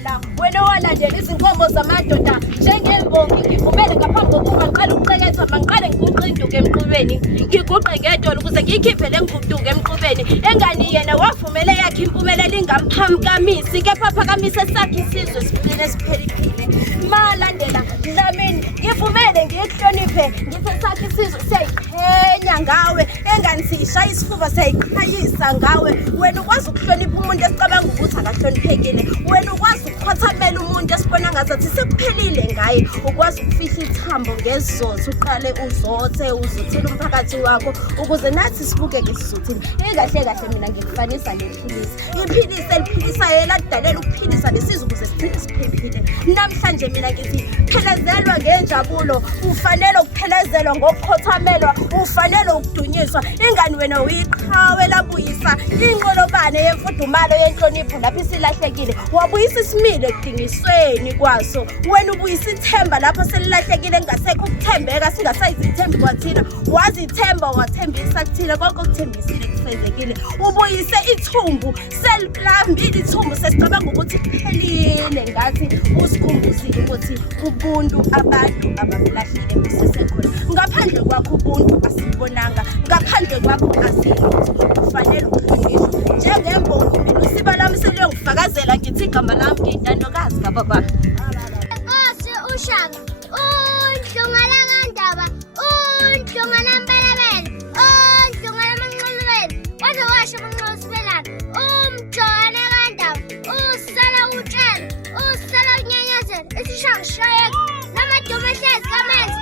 Malandela wena walandela izinkomo zamadoda njengembongi ngivumele ngaphambi kokuba ngiqale ukuqeketha mangiqale ngikuqinduke emqubeni ngiguqe ngedolo ukuze ngiyikhiphe le nguduke emqubeni engani yena wavumele yakhe impumelelo ingamphamkamisi kepha phakamise sakhe isizwe siphile esiphelile Malandela Dlamini ngivumele ngikuhloniphe ngithi sakhe isizwe siyayiqhenya ngawe engani siyishaya isifuba siyayiqhayisa ngawe wena ukwazi ukuhlonipha umuntu esicabanga ukuthi akahloniphekile wena ukwazi ukukhothamela umuntu esibona ngazathi sekuphelile ngaye ukwazi ukufihla ithambo ngezotho uqale uzothela umphakathi wakho ukuze nathi sibukeke sizothini kahle kahle mina ngikufanisa lephilisa iphilisa eliphilisayo eladalela ukuphilisa lesizwe ukuze siphile siphephile namhlanje mina ngithi phelezelwa ngenjabulo ufanele ukuphelezelwa ngokukhothamelwa ufanele ukudunyiswa ingani wena uyiqhawe labuyisa inqolobane yemfudumalo yenhlonipho lapho isilahlekile wabuyisa isimile ekudingisweni kwaso wena ubuyisa ithemba lapho selilahlekile ngasekho ukuthembeka singasayizithembi kwathina wazithemba wathembisa kuthina konke okuthembisile kufezekile ubuyise ithumbu selilambile ithumbu sesicabanga ukuthi kuphelile ngathi usikhumbuzile ukuthi ubuntu abantu abamlahlile kusesekhona ngaphandle kwakho ubuntu asibonanga ngaphandle kwakho asilutho kufanele ukuhlonishwa njengembongi mina usiba lami seliyongifakazela ngithi igama lami ngiyintandokazi kababa Nkosi uShaka uNhlungalanandaba uNhlungalambelebele uNhlungalamanxulubeni waze washo amanxusibelana umJohanekandaba usala utshela usala unyenyezela isishaya shaya namadomo ehlezi kamanzi